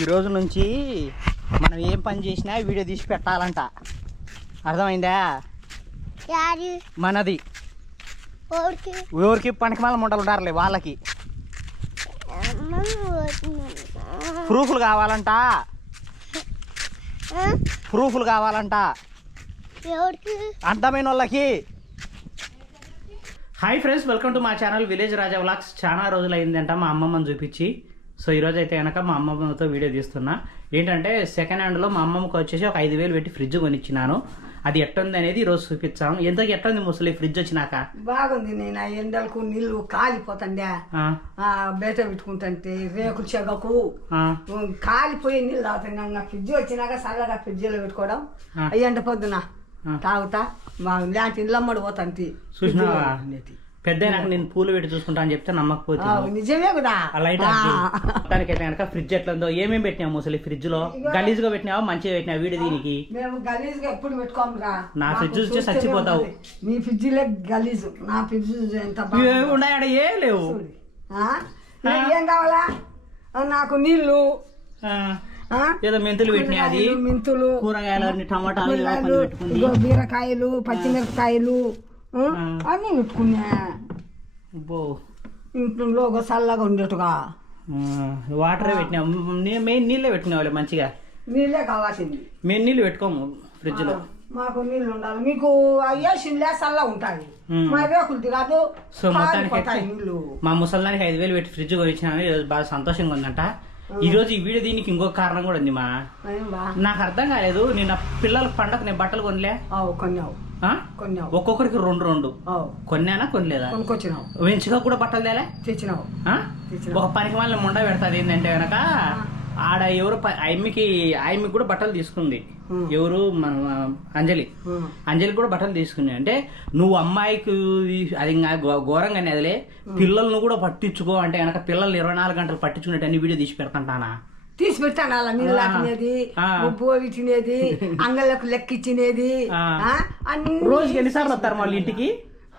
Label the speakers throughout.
Speaker 1: ఈ రోజు నుంచి మనం ఏం పని చేసినా వీడియో తీసి పెట్టాలంట. అర్థమైందా? మనది. ఎవరికి పనికిమాల ముండలు ఉండారులే వాళ్ళకి. ప్రూఫ్లు కావాలంట. ప్రూఫ్లు కావాలంట.
Speaker 2: ఎవరికి
Speaker 1: అర్థమైన వాళ్ళకి. హాయ్ ఫ్రెండ్స్ వెల్కమ్ టు మా ఛానల్ విలేజ్ రాజా వ్లాగ్స్ చాలా రోజులు అయిందంట మా అమ్మమ్మని చూపించి. సో ఈరోజు అయితే కనుక మా అమ్మమ్మతో వీడియో తీస్తున్నా. ఏంటంటే సెకండ్ హ్యాండ్లో మా అమ్మమ్మకి వచ్చేసి ఒక ఐదు వేలు పెట్టి ఫ్రిడ్జ్ కొనిచ్చినాను. అది ఎట్టుంది అనేది ఈరోజు చూపించాము ఎంత ఎట్టుంది ముసలి ఫ్రిడ్జ్ వచ్చినాక?
Speaker 3: బాగుంది నేను ఆ ఎండలకు నీళ్ళు కాలిపోతుండే. బయట పెట్టుకుంటుంటే రేకుల చెగకు కాలిపోయి నీళ్ళు తాగుతున్నా నా ఫ్రిడ్జ్ వచ్చినాక చల్లగా ఫ్రిడ్జ్లో పెట్టుకోవడం. ఎండ పొద్దున. తాగుతా. మా లాంటి ఇళ్ళమ్మడి పోతాంటి.
Speaker 1: చూసినావా? పెద్ద నేను పూలు పెట్టి చూసుకుంటా అని చెప్తే నమ్మకపోతే
Speaker 3: నిజమే కదా
Speaker 1: లైట్
Speaker 3: ఆ.
Speaker 1: దానికి అయితే కనుక ఫ్రిడ్జ్ ఎట్లా ఉందో ఏమేమి పెట్టినావు ముసలి ఫ్రిడ్జ్లో? గలీజ్గా పెట్టినావా? మంచిగా పెట్టినావా? వీడి దీనికి?
Speaker 3: మేము గలీజ్గా ఎప్పుడు పెట్టుకోమురా
Speaker 1: నా ఫ్రిడ్జ్ చూస్తే చచ్చిపోతావు.
Speaker 3: నీ ఫ్రిడ్జ్ లే గలీజ్. నా ఫ్రిడ్జ్ ఎంత.
Speaker 1: ఉన్నాయి? ఏం లేవు.
Speaker 3: ఏం కావాలా? నాకు నీళ్ళు?
Speaker 1: ఏదో మెంతులు పెట్టినాయి అది.
Speaker 3: మెంతులు.
Speaker 1: కూరగాయలు టమాటాలు
Speaker 3: బీరకాయలు పచ్చిమిరపకాయలు. అన్నీ పెట్టుకున్నా
Speaker 1: అబ్బో.
Speaker 3: ఇంట్లో ఒక చల్లగా ఉండేట్టుగా.
Speaker 1: వాటరే పెట్టినాం మెయిన్ నీళ్ళే పెట్టుకునేవాళ్ళు మంచిగా.
Speaker 3: నీళ్ళే కావాల్సింది.
Speaker 1: మేము నీళ్ళు పెట్టుకోము ఫ్రిడ్జ్లో
Speaker 3: మాకు నీళ్ళు ఉండాలి. మీకు వేసిందే చల్ల ఉంటాయి. మా. రేకులది కాదు.
Speaker 1: సో మొత్తానికి మా ముసల్దానికి ఐదు వేలు పెట్టి ఫ్రిడ్జ్ కొనిచ్చినాను. ఈరోజు బాగా సంతోషంగా ఉందంట. ఈ రోజు ఈ వీడియో దీనికి ఇంకో కారణం కూడా ఉంది మా నాకు అర్థం కాలేదు. నేను నా పిల్లల పండగ నేను బట్టలు కొనలే.
Speaker 3: కొన్నావు? కొన్నావు.
Speaker 1: ఒక్కొక్కరికి రెండు రెండు. కొన్నానా కొనలేదా?
Speaker 3: కొనుక్కొచ్చినావు.
Speaker 1: వెంచుగా కూడా బట్టలు తేలే?
Speaker 3: తెచ్చినావు.
Speaker 1: ఒక పనికి వాళ్ళని ముండ పెడతాది ఏంటంటే కనుక ఆడ ఎవరు ఆయమ్మకి ఆయమ్మకి కూడా బట్టలు తీసుకుంది. ఎవరు? మన అంజలి.
Speaker 3: ఉమ్.
Speaker 1: అంజలి కూడా బట్టలు తీసుకుంది అంటే నువ్వు అమ్మాయికి అది ఇంకా ఘోరంగా అదిలే పిల్లల్ని కూడా పట్టించుకో అంటే కనుక పిల్లల్ని ఇరవై నాలుగు గంటలు పట్టించుకునేట్టు అన్ని వీడియో తీసి పెడతాంటానా?
Speaker 3: తీసి పెట్టాను అలా నీళ్ళు. ఉప్పు అంగళ్ళకు
Speaker 1: ఆ.
Speaker 3: ఆ? అన్ని
Speaker 1: రోజుకి ఎన్నిసార్లు వస్తారు వాళ్ళ ఇంటికి?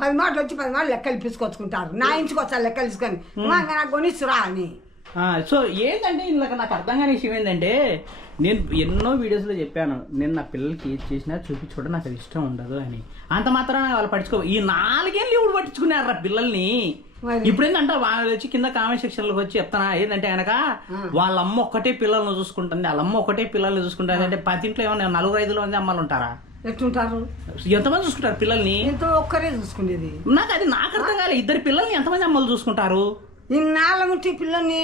Speaker 3: పది మాటలు వచ్చి పది మాటలు లెక్కలు తీసుకొచ్చుకుంటారు నా ఇంటికి వచ్చా లెక్కలు తీసుకొని నాకు కొనిస్తురా అని.
Speaker 1: సో ఏంటంటే ఇందులో నాకు అర్థం కాని విషయం ఏంటంటే నేను ఎన్నో వీడియోస్లో చెప్పాను నేను నా పిల్లలకి ఏది చేసినా చూపించుకోవడం నాకు అది ఇష్టం ఉండదు అని. అంత మాత్రాన వాళ్ళు పట్టించుకో ఈ నాలుగేళ్ళు ఇప్పుడు పట్టించుకున్నారా పిల్లల్ని?
Speaker 3: మరి.
Speaker 1: ఇప్పుడు ఏంటంటే వాళ్ళు వచ్చి కింద కామెంట్ సెక్షన్లోకి వచ్చి చెప్తానా? ఏంటంటే కనుక వాళ్ళ అమ్మ ఒక్కటే పిల్లల్ని చూసుకుంటుంది వాళ్ళ అమ్మ ఒకటే పిల్లల్ని చూసుకుంటుంది అంటే పది ఇంట్లో ఏమన్నా నలుగురు ఐదు మంది అమ్మాలు ఉంటారా? ఎంతమంది చూసుకుంటారు పిల్లల్ని?
Speaker 3: ఎంతో ఒక్కరే చూసుకునేది.
Speaker 1: నాకు అది నాకు అర్థం కాలేదు ఇద్దరు పిల్లల్ని ఎంతమంది అమ్మలు చూసుకుంటారు?
Speaker 3: ఇన్నాళ్ళ ఉంటే పిల్లల్ని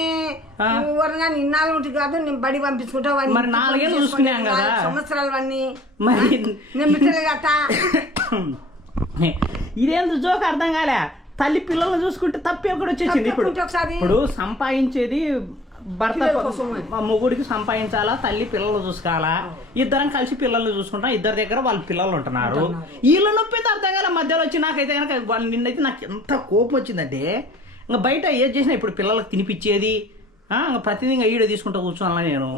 Speaker 1: ఆ.
Speaker 3: ఎవరిగా ఇన్నాళ్ళ ఉంటే కాదు నేను బడి పంపించుకుంటా వాడిని
Speaker 1: మరి నాలుగేళ్ళు
Speaker 3: చేసుకునే
Speaker 1: చూసుకున్నాం కదా.
Speaker 3: నాలుగు సంవత్సరాలు అన్ని
Speaker 1: మరి
Speaker 3: నేను బిడ్డలు గట్ట
Speaker 1: ఇదేం జోక్ అర్థం కాలే? తల్లి పిల్లల్ని చూసుకుంటే తప్పి ఒకటి వచ్చేసింది ఇప్పుడు. ఇప్పుడు సంపాదించేది భర్త మొగుడికి సంపాదించాలా తల్లి పిల్లలు చూసుకోవాలా? ఇద్దరం కలిసి పిల్లల్ని చూసుకుంటాం ఇద్దరి దగ్గర వాళ్ళ పిల్లలు ఉంటున్నారు. వీళ్ళ నొప్పి అర్థం కాలే మధ్యలో వచ్చి నాకైతే కనుక వాళ్ళు నిన్నైతే నాకు ఎంత కోపం వచ్చిందంటే ఇంకా బయట ఏది చేసినా ఇప్పుడు పిల్లలకు తినిపించేది ఇంకా ప్రతిదీ ఇంకా వీడియో తీసుకుంటూ కూర్చోవాలా నేను.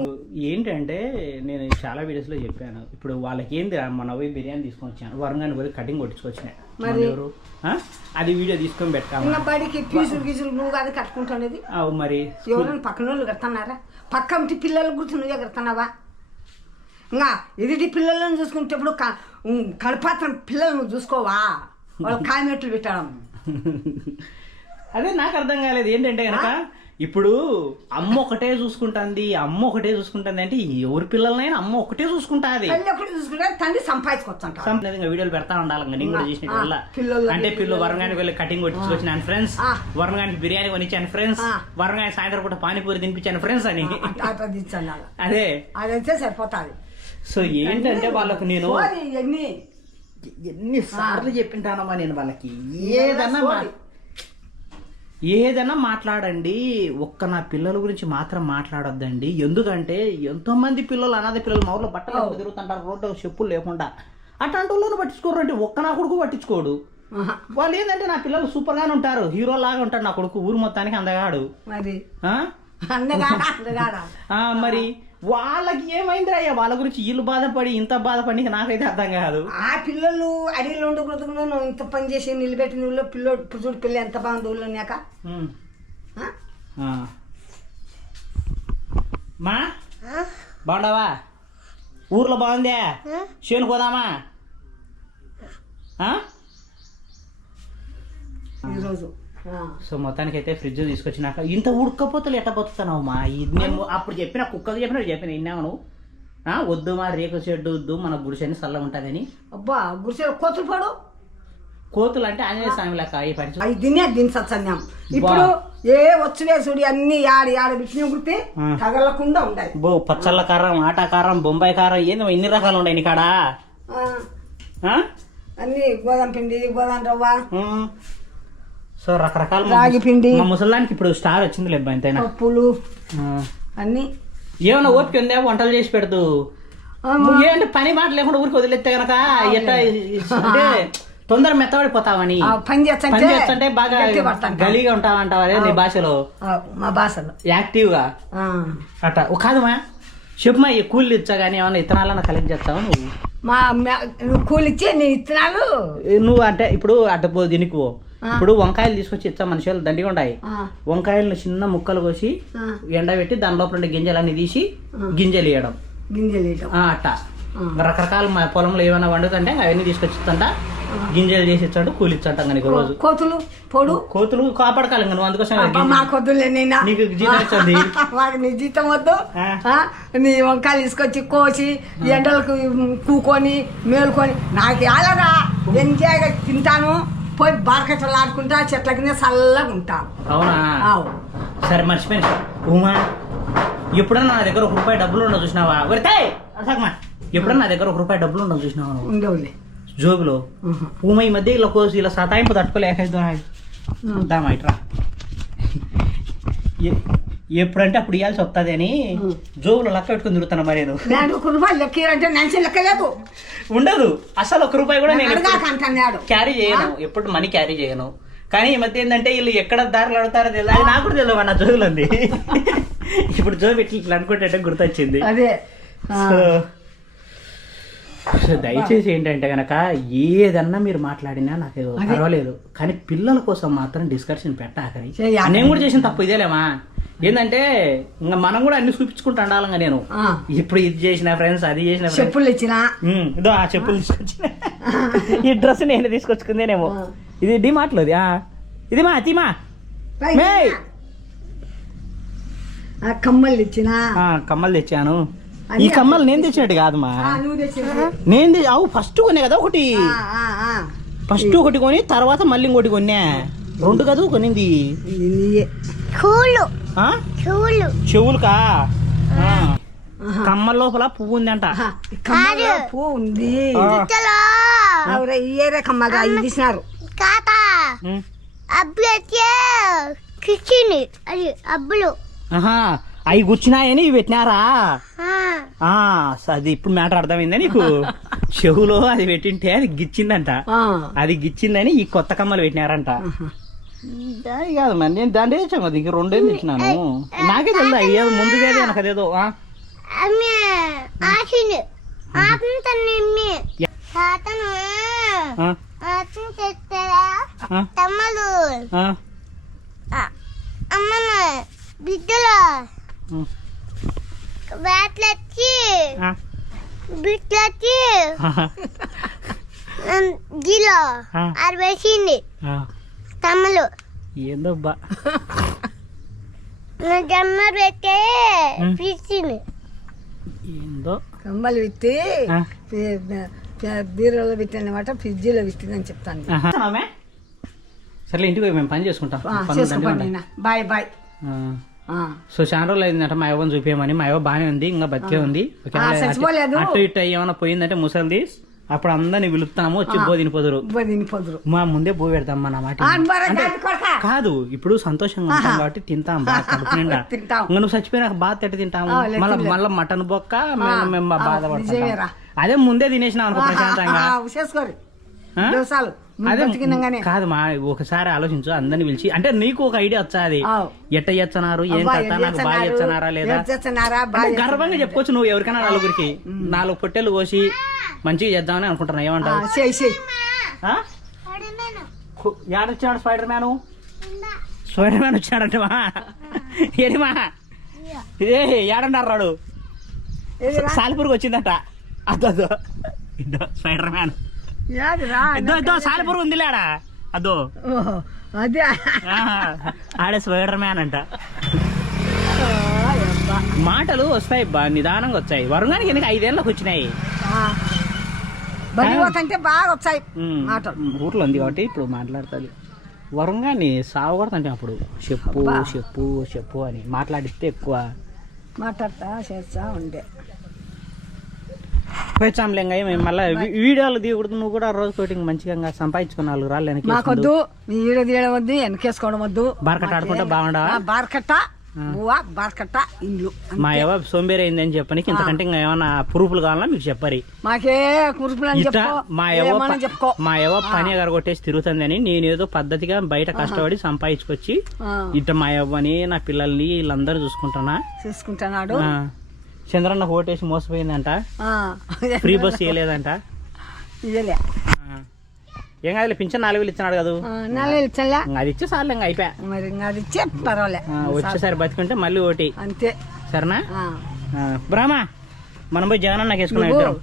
Speaker 1: ఏంటంటే నేను చాలా వీడియోస్లో చెప్పాను. ఇప్పుడు వాళ్ళకి ఏంది మన పోయి బిర్యానీ తీసుకొని వచ్చాను. వరంగాని పోయి కటింగ్? మన ఎవరు? అది వీడియో తీసుకొని పెట్టాము
Speaker 3: ఇంకా బడికి ఫీజులు గీజులు నువ్వు కట్టుకుంటున్నది
Speaker 1: అవు మరి.
Speaker 3: ఎవరైనా పక్కన వాళ్ళు కడుతున్నారా? పక్క పిల్లల గురించి నువ్వే కడుతున్నావా? ఇంకా ఎదుటి పిల్లలను చూసుకునేటప్పుడు కడపాత్రం పిల్లలను చూసుకోవా? వాళ్ళు కామెట్లు పెట్టడం.
Speaker 1: అదే నాకు అర్థం కాలేదు. ఏంటంటే కనుక ఇప్పుడు అమ్మ ఒకటే చూసుకుంటుంది అమ్మ ఒకటే చూసుకుంటుంది అంటే ఎవరి పిల్లలనైనా అమ్మ ఒకటే చూసుకుంటాది
Speaker 3: తల్లి ఒకటి చూసుకుంటే తండ్రి
Speaker 1: ఇంకా వీడియోలు పెడతా ఉండాలి నేను కూడా చేసిన వల్ల. అంటే పిల్లలు వరంగానికి వెళ్ళి కటింగ్ కొట్టించుకొచ్చినాను ఫ్రెండ్స్. వరంగానికి బిర్యానీ కొనిచ్చాను ఫ్రెండ్స్. వరంగానికి సాయంత్రం పూట పానీపూరి తినిపించాను ఫ్రెండ్స్ అని. అదే.
Speaker 3: అదైతే సరిపోతుంది.
Speaker 1: సో ఏంటంటే వాళ్ళకు నేను
Speaker 3: ఎన్ని
Speaker 1: ఎన్ని సార్లు చెప్పింటానమ్మా నేను వాళ్ళకి? ఏదన్నా. ఏదైనా మాట్లాడండి. ఒక్క నా పిల్లల గురించి మాత్రం మాట్లాడొద్దండి. ఎందుకంటే ఎంతో మంది పిల్లలు అనాథ పిల్లలు మా ఊర్లో బట్టలు వేసుకొని తిరుగుతుంటారు. రోడ్డు చెప్పులు లేకుండా. అట్లాంటి వాళ్ళని పట్టించుకోరు అంటే ఒక్క నా కొడుకు పట్టించుకోడు. వాళ్ళు ఏంటంటే నా పిల్లలు సూపర్ గానే ఉంటారు. హీరో లాగా ఉంటాడు నా కొడుకు. ఊరు మొత్తానికి అందగాడు.
Speaker 3: మరి.
Speaker 1: వాళ్ళకి ఏమైందిరా అయ్యా వాళ్ళ గురించి వీళ్ళు బాధపడి ఇంత బాధపడి నాకైతే అర్థం కాదు
Speaker 3: ఆ పిల్లలు అడవిలో ఉండి బ్రతుకులో నువ్వు ఇంత పని చేసి నిలబెట్టి నువ్వు పిల్లోడు పురుషుడు పిల్ల ఎంత బాగుంది. ఆ?
Speaker 1: ఆ. మా బాగుండవా ఊర్లో బాగుందే చేను పోదామా?
Speaker 3: ఈరోజు.
Speaker 1: సో మొత్తానికి అయితే ఫ్రిడ్జ్ తీసుకొచ్చినాక ఇంత ఉడకపోతలు ఎట్ట బతుకుతున్నావు మా? ఇది నేను అప్పుడు చెప్పిన కుక్కకు చెప్పిన చెప్పిన విన్నావు నువ్వు. ఆ, వద్దు మా రేకు షెడ్ వద్దు మన గుడిసెని చల్ల ఉంటుందని.
Speaker 3: అబ్బా గుడిసె కోతులు పడు.
Speaker 1: కోతులు అంటే ఆంజనేయ స్వామి లెక్క ఈ పరిచయం
Speaker 3: అవి తినే దీని సత్సన్యం ఇప్పుడు ఏ వచ్చు వేసుడి అన్ని ఆడి ఆడ విషయం గుర్తే. తగలకుండా ఉండాలి
Speaker 1: బో పచ్చళ్ళ కారం ఆటా కారం బొంబాయి కారం ఏంది ఇన్ని రకాలు ఉన్నాయి నీ కాడ
Speaker 3: ఆ.
Speaker 1: ఆ?
Speaker 3: అన్ని గోధుమ పిండి గోధుమ రవ్వ.
Speaker 1: సో రకరకాల
Speaker 3: రాగి పిండి.
Speaker 1: మా ముసలానికి ఇప్పుడు స్టార్ వచ్చింది లేబ్బా ఎంతైనా.
Speaker 3: పప్పులు. అన్ని.
Speaker 1: ఏమన్నా ఓపిక ఉందా? వంటలు చేసి పెడదు
Speaker 3: ఆ,
Speaker 1: నువ్వు ఏంటి పని మాట లేకుండా ఊరికి వదిలేస్తే గనక అంటే తొందర మెత్తబడిపోతావని.
Speaker 3: పని చేస్తుంటే
Speaker 1: బాగా. గలీగా ఉంటావంటావా నీ భాషలో?
Speaker 3: మా భాషలో.
Speaker 1: యాక్టివ్గా
Speaker 3: ఆ.
Speaker 1: అట్ట. ఓ కాదమ్మా చెప్పమా ఈ కూలి ఇచ్చా కానీ ఏమన్నా ఇత్తనాలన్నా కలెక్ట్ చేస్తావా నువ్వు?
Speaker 3: మా కూలిచ్చి నీ ఇత్తనాలు?
Speaker 1: నువ్వు అంటే ఇప్పుడు అడ్డపో దీనికి పో. ఇప్పుడు వంకాయలు తీసుకొచ్చి ఇచ్చా మనుషులు దండిగా ఉంటాయి
Speaker 3: ఆ,
Speaker 1: వంకాయలను చిన్న ముక్కలు కోసి ఎండబెట్టి దాని లోపల ఉండే గింజలన్నీ తీసి గింజలు వేయడం.
Speaker 3: గింజలు వేయటం
Speaker 1: ఆ, అట్ట. రకరకాల మా పొలంలో ఏమైనా వండుతుంటే అవన్నీ తీసుకొచ్చి ఇస్తుంట గింజలు చేసి ఇచ్చాడు కూలి ఇచ్చాడు నీకు రోజు.
Speaker 3: కోతులు పొడు.
Speaker 1: కోతులు కాపాడకాలి నువ్వు అందుకోసం నీకు జీతం వచ్చింది
Speaker 3: మాకు నీ జీతం వద్దు. నీ వంకాయలు తీసుకొచ్చి కోసి ఎండలకు కూకొని మేలుకొని. నాకు ఆలరా ఎంజాయ్గా తింటాను. పోయి బార్కెట్లు ఆడుకుంటా చెట్ల కింద చల్లగా ఉంటాను
Speaker 1: అవునా?
Speaker 3: ఆవు.
Speaker 1: సరే మర్చిపోయిన. ఉమా ఎప్పుడన్నా నా దగ్గర ఒక రూపాయి డబ్బులు ఉండవు చూసినావా? ఎప్పుడన్నా నా దగ్గర ఒక రూపాయి డబ్బులు ఉండవు చూసినావా నువ్వు?
Speaker 3: ఉండవులే.
Speaker 1: జోబులో.
Speaker 3: ఉహు.
Speaker 1: ఉమా ఈ మధ్య ఇలా కోసి ఇలా సతాయింపు తట్టుకోలేక. దామా ఇట్రా ఎప్పుడంటే అప్పుడు ఇవ్వాల్సి వస్తుంది అని. జోబులో లెక్క పెట్టుకుని తిరుగుతాను మరి నేను.
Speaker 3: నేను ఒక లెక్కిరంటే నేను లెక్కలేదు
Speaker 1: ఉండదు. అసలు ఒక రూపాయి కూడా నేను క్యారీ చేయను. ఎప్పుడు మనీ క్యారీ చేయను. కానీ ఈ మధ్య ఏంటంటే వీళ్ళు ఎక్కడ దారిలో అడుగుతారో తెలియదు అది నాకు కూడా తెలియదు నా జోబులు ఉంది. ఇప్పుడు జోబు ఇట్లా ఇట్లా అనుకుంటే గుర్తొచ్చింది.
Speaker 3: అదే.
Speaker 1: దయచేసి ఏంటంటే గనక ఏదన్నా మీరు మాట్లాడినా నాకు. పర్వాలేదు. కానీ పిల్లల కోసం మాత్రం డిస్కషన్ పెట్టాకని
Speaker 3: చెయ్యాలి.
Speaker 1: నేను కూడా చేసిన తప్పు ఇదేలేమా? ఏంటంటే ఇంకా మనం కూడా అన్ని చూపించుకుంటూ ఉండాలంగా నేను. ఇప్పుడు ఇది చేసిన ఫ్రెండ్స్ అది చేసిన.
Speaker 3: చెప్పులు ఇచ్చిన
Speaker 1: ఇదో ఆ చెప్పులు తీసుకొచ్చిన ఈ డ్రెస్ నేను తీసుకొచ్చుకుందేనేమో. ఇది డిమార్ట్లోది ఆ. ఇది మా అతిమా
Speaker 3: కమ్మలు ఇచ్చిన
Speaker 1: ఆ, కమ్మలు తెచ్చాను. ఈ కమ్మలు నేను తెచ్చినట్టు కాదమ్మా
Speaker 3: తెచ్చిన
Speaker 1: నేను అవు ఫస్ట్ కొనే కదా ఒకటి. ఫస్ట్ ఒకటి కొని తర్వాత మళ్ళీ ఇంకోటి కొన్నా. రెండు కదా కొనింది. చెవులుకా. కమ్మల లోపల పువ్వు ఉందంట.
Speaker 3: కమ్మలో పువ్వు ఉంది. కమ్మగా ఇది
Speaker 2: అబ్బులు
Speaker 1: ఆహా అవి గుచ్చినాయని ఇవి పెట్టినారా?
Speaker 2: ఆ,
Speaker 1: ఆ స- అది ఇప్పుడు మ్యాటర్ అర్థమైందా నీకు? చెవులో అది పెట్టింటే అది గిచ్చిందంట.
Speaker 3: ఆ.
Speaker 1: అది గిచ్చిందని ఈ కొత్త కమ్మలు పెట్టినారంట. అది కాదు మరి నేను దాన్ని తెచ్చాను అది ఇంక రెండే తెచ్చినాను నాకే తెలుసు అయ్యేది ముందుగానే నాకు అదేదో ఆ?
Speaker 2: అమ్మన. బిడ్డలు. గిలో. అది వేసింది. తమ్మలు.
Speaker 1: ఏందో బా.
Speaker 2: జమ్మ పెట్టే
Speaker 1: ఉమ్.
Speaker 2: పిలిచింది
Speaker 1: ఏందో.
Speaker 3: కమ్మలు విత్తి పెట్టినమాట ఫ్రిడ్జిలో పెట్టిందని చెప్తాను?
Speaker 1: సర్లే ఇంటికి పోయి మేము పని చేసుకుంటాం.
Speaker 3: Bye bye.
Speaker 1: సో చాలా రోజులు అయిందంట మా యవ్వని చూపించమని మా యవ్వ బాగానే ఉంది ఇంకా బతికే ఉంది. అటు ఇటు ఏమైనా పోయిందంటే ముసలిది. అప్పుడు అందరిని పిలుస్తాము వచ్చి బో తినిపోదురు
Speaker 3: దీని పొదురు.
Speaker 1: మా ముందే బో పెడతాం మన మాట. కాదు ఇప్పుడు సంతోషంగా ఉంటాం. కాబట్టి తింటాం బాగా కడుపు నిండా.
Speaker 3: తింటాం.
Speaker 1: ఇంకా నువ్వు చచ్చిపోయినాక బాగా తిట్ట తింటాము. మళ్ళీ. మళ్ళీ మటన్ బొక్క మేము బాధపడతాం. అదే ముందే తినేసినాం అనుకో ప్రశాంతంగా. అదే కాదు మా ఒకసారి ఆలోచించు అందరిని పిలిచి. అంటే నీకు ఒక ఐడియా వచ్చా అది?
Speaker 3: ఆవ్.
Speaker 1: ఎట్ట చేస్తున్నారు ఏం కథ నాకు బాగా
Speaker 3: చేస్తున్నారు?
Speaker 1: లేదా? గర్వంగా చెప్పుకోవచ్చు నువ్వు ఎవరికైనా నలుగురికి. నాలుగు పొట్టెలు కోసి మంచిగా చేద్దామని అనుకుంటున్నా.
Speaker 3: ఆ,
Speaker 1: ఏమంటావు
Speaker 3: చేయి.
Speaker 1: ఏడొచ్చాడు స్పైడర్ మ్యాన్ స్పైడర్ మ్యాన్ వచ్చాడంటే మా. ఏడిమా ఏ ఏడన్నారు రాడు?
Speaker 3: ఏదిరా?
Speaker 1: సాలిపురుగు వచ్చిందట. అదో అదో. ఇదో స్పైడర్ మ్యాన్
Speaker 3: యాదిరా
Speaker 1: ఇదో ఇదో సాలిపురుగు ఉందిలేడా? అదో.
Speaker 3: అదే.
Speaker 1: ఆడే స్పైడర్ మ్యాన్ అంట. మాటలు వస్తాయి బా నిదానంగా వచ్చాయి. వరుణానికి ఎందుకు ఐదేళ్ళకి వచ్చినాయి?
Speaker 3: బాగా వచ్చాయి మాటలు.
Speaker 1: ఊర్లో ఉంది కాబట్టి ఇప్పుడు మాట్లాడుతుంది. వరుణ్గాని సావగొడతంటే అప్పుడు చెప్పు. చెప్పు చెప్పు అని మాట్లాడిస్తే ఎక్కువ.
Speaker 3: మాట్లాడతా చేస్తా ఉండే.
Speaker 1: పోయిచాంలేంగా మేము మళ్ళీ వీడియోలు దిగకూడదు నువ్వు కూడా రోజు కోటింగ్ మంచిగా ఇంకా సంపాదించుకున్న నాలుగు రాళ్ళు వెనక్కి
Speaker 3: మాకొద్దు ఈడ తీయడం వద్దు వెనకేసుకోవడం వద్దు.
Speaker 1: బార్కట్ట ఆడుకుంటే బాగుండవా?
Speaker 3: బార్కట్ట? బార్కట్ట ఇల్లు
Speaker 1: మా ఎవ సోంబేరి అయిందని చెప్పనికి ఇంతకంటే ఇంకా ఏమైనా ప్రూఫ్లు కావాలా మీకు చెప్పరి.
Speaker 3: మాకే
Speaker 1: మా
Speaker 3: చెప్పుకో.
Speaker 1: మా ఎవ పని ఎగరగొట్టేసి తిరుగుతుందని నేనేదో పద్ధతిగా బయట కష్టపడి సంపాదించుకొచ్చి ఇట్ట మా యవ్వని నా పిల్లల్ని వీళ్ళందరూ చూసుకుంటున్నా.
Speaker 3: చూసుకుంటున్నాడు.
Speaker 1: చంద్రన్న ఓటేసి మోసపోయిందంట. ఫ్రీ బస్ చేయలేదంట
Speaker 3: ఇయ్యలే.
Speaker 1: ఆ. ఏం కాదు పింఛన్ నాలుగు వేలు ఇచ్చినాడు కదా.
Speaker 3: నెలలు ఇచ్చలే?
Speaker 1: ఇంకా అది ఇచ్చే సార్లు ఇంకా అయిపోయా.
Speaker 3: మరి ఇంకా అది ఇచ్చే పర్వాలే.
Speaker 1: వచ్చేసారి బతికుంటే మళ్ళీ ఓటి.
Speaker 3: అంతే.
Speaker 1: సరేనా? బ్రాహ్మా మనం పోయి జగన్ అన్నకి వేసుకున్నాం